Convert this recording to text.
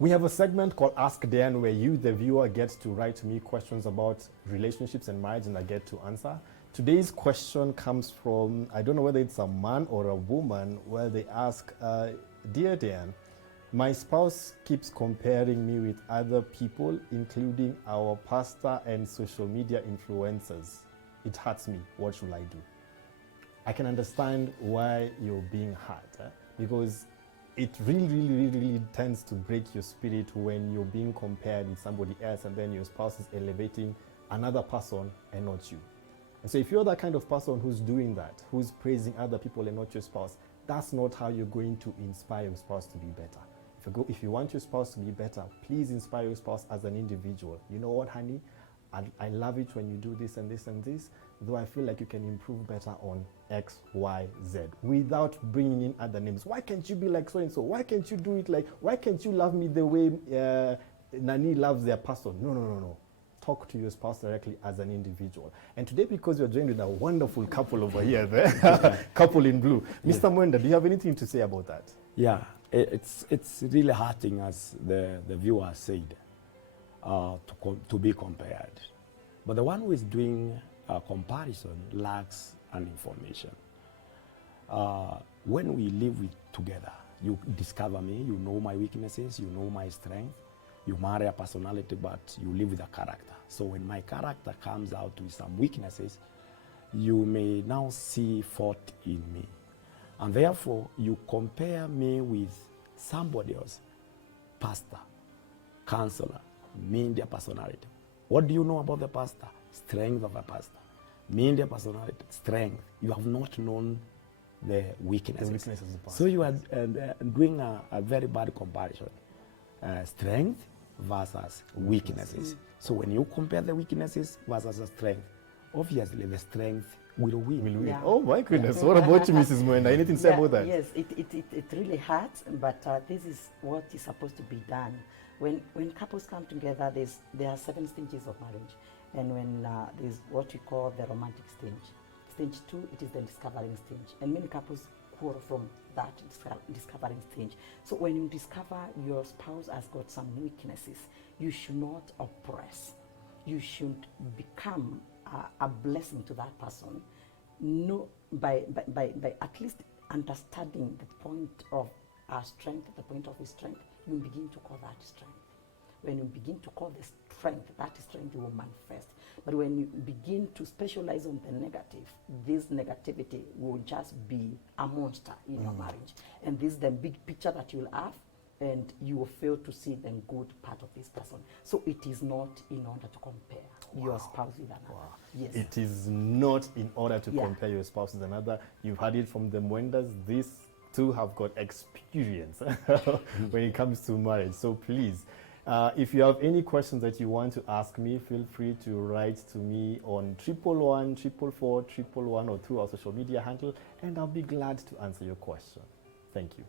We have a segment called Ask Dayan where you, the viewer, get to write to me questions about relationships and marriage and I get to answer. Today's question comes from, I don't know whether it's a man or a woman, where they ask, Dear Dayan, my spouse keeps comparing me with other people, including our pastor and social media influencers. It hurts me. What should I do? I can understand why you're being hurt, because it really tends to break your spirit when you're being compared with somebody else and then your spouse is elevating another person and not you. And so if you're that kind of person who's doing that, who's praising other people and not your spouse, that's not how you're going to inspire your spouse to be better. If you want your spouse to be better, please inspire your spouse as an individual. You know what, honey? I love it when you do this and this and this, though I feel like you can improve better on X, Y, Z, without bringing in other names. Why can't you be like so-and-so? Why can't you do it like, why can't you love me the way Nani loves their person? No. Talk to your spouse directly as an individual. And today, because you're joined with a wonderful couple over here, couple in blue. Yeah. Mr. Mwenda, do you have anything to say about that? Yeah, it's really hurting, as the viewer said, to be compared. But the one who is doing a comparison lacks an information. When we live together, you discover me, you know my weaknesses, you know my strength. You marry a personality, but you live with a character. So when my character comes out with some weaknesses, you may now see fault in me. And therefore, you compare me with somebody else, pastor, counselor, media personality. What do you know about the pastor? Strength of a pastor. Media personality, strength. You have not known the weaknesses. The weaknesses of the pastor. So you are doing a very bad comparison. Strength versus weaknesses. So when you compare the weaknesses versus the strength, obviously the strength will win. Yeah. Oh my goodness, what about you, Mrs. Mwenda? Anything to say about that? Yes, it really hurts, but this is what is supposed to be done. When couples come together, there are 7 stages of marriage. And when there's what we call the romantic stage. Stage 2, it is the discovering stage. And many couples quarrel from that discovering stage. So when you discover your spouse has got some weaknesses, you should not oppress. You should become a blessing to that person. No, by at least understanding the point of our strength, the point of his strength, you begin to call that strength. When you begin to call the strength, that strength will manifest. But when you begin to specialize on the negative, this negativity will just be a monster in your marriage. And this is the big picture that you'll have, and you will fail to see the good part of this person. So it is not in order to compare your spouse with another. Wow. Yes. It is not in order to compare your spouse with another. You've heard it from the Mwendas. These two have got experience when it comes to marriage. So please, if you have any questions that you want to ask me, feel free to write to me on 111 444 111 or through our social media handle, and I'll be glad to answer your question. Thank you.